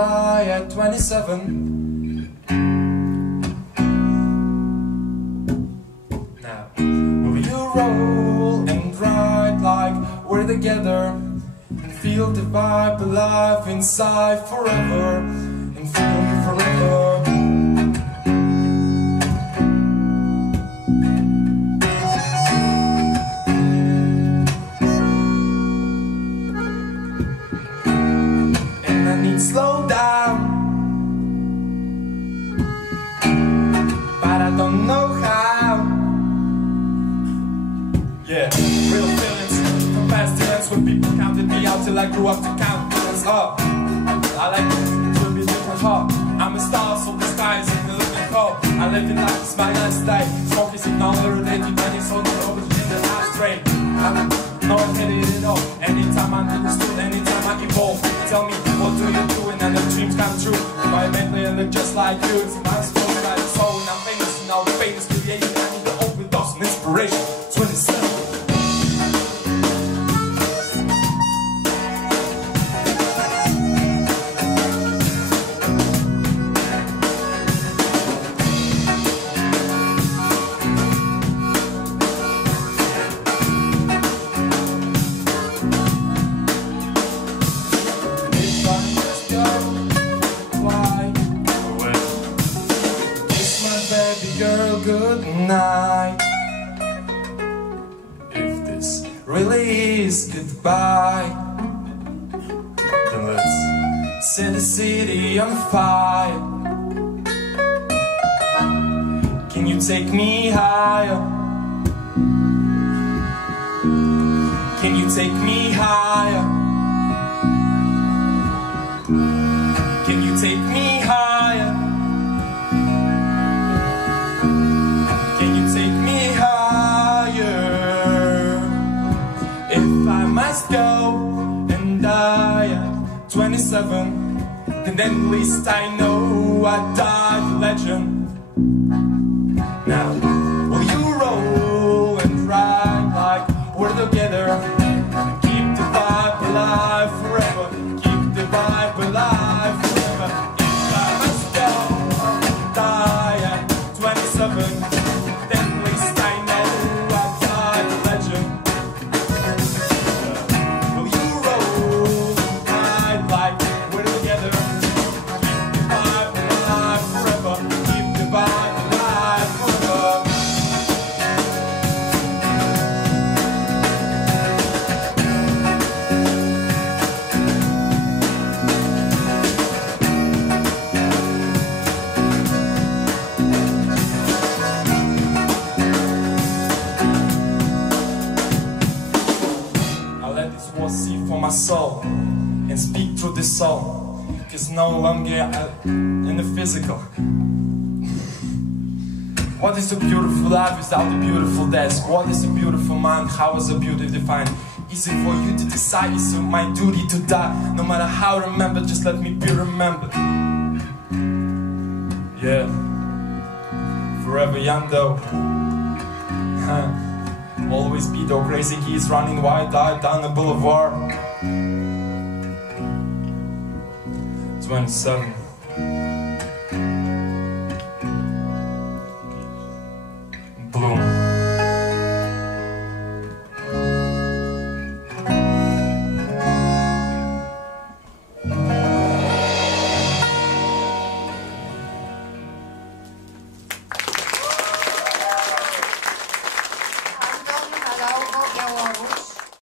die at 27. Now, will you roll and ride like we're together, and feel the vibe alive inside forever, and feel me forever? Slow down, but I don't know how. Yeah, real feelings from past events when people counted me out till I grew up to count feelings up. I like to be different, huh? I'm a star, so the sky is in the living hole. I live in life, it's my last day. Smoke is ignored, they depending on the over in the ashtray. I know I hit it all. Anytime I'm understood, anytime I evolve. Tell me, what do you do and then the dreams come true? Environmentally I look just like you. It's my story, I soul, and I'm famous. And all the famous creating, I need to overdose on inspiration. 27. Good night. If this really is goodbye, then let's set the city on fire. Can you take me higher? Can you take me higher? Can you take me higher? Go and die at 27, then at least I know I died a legend. Now, will you roll and ride like we're together, and keep the vibe alive forever, keep the vibe alive forever? If I must go and die at 27, then at least I know I died a legend. Soul and speak through the soul, cause no longer in the physical. What is a beautiful life without a beautiful desk? What is a beautiful mind? How is a beauty defined? Is it for you to decide? Is it my duty to die? No matter how I remember, just let me be remembered. Yeah, forever young though. Always be though crazy kids running wide down the boulevard. 27.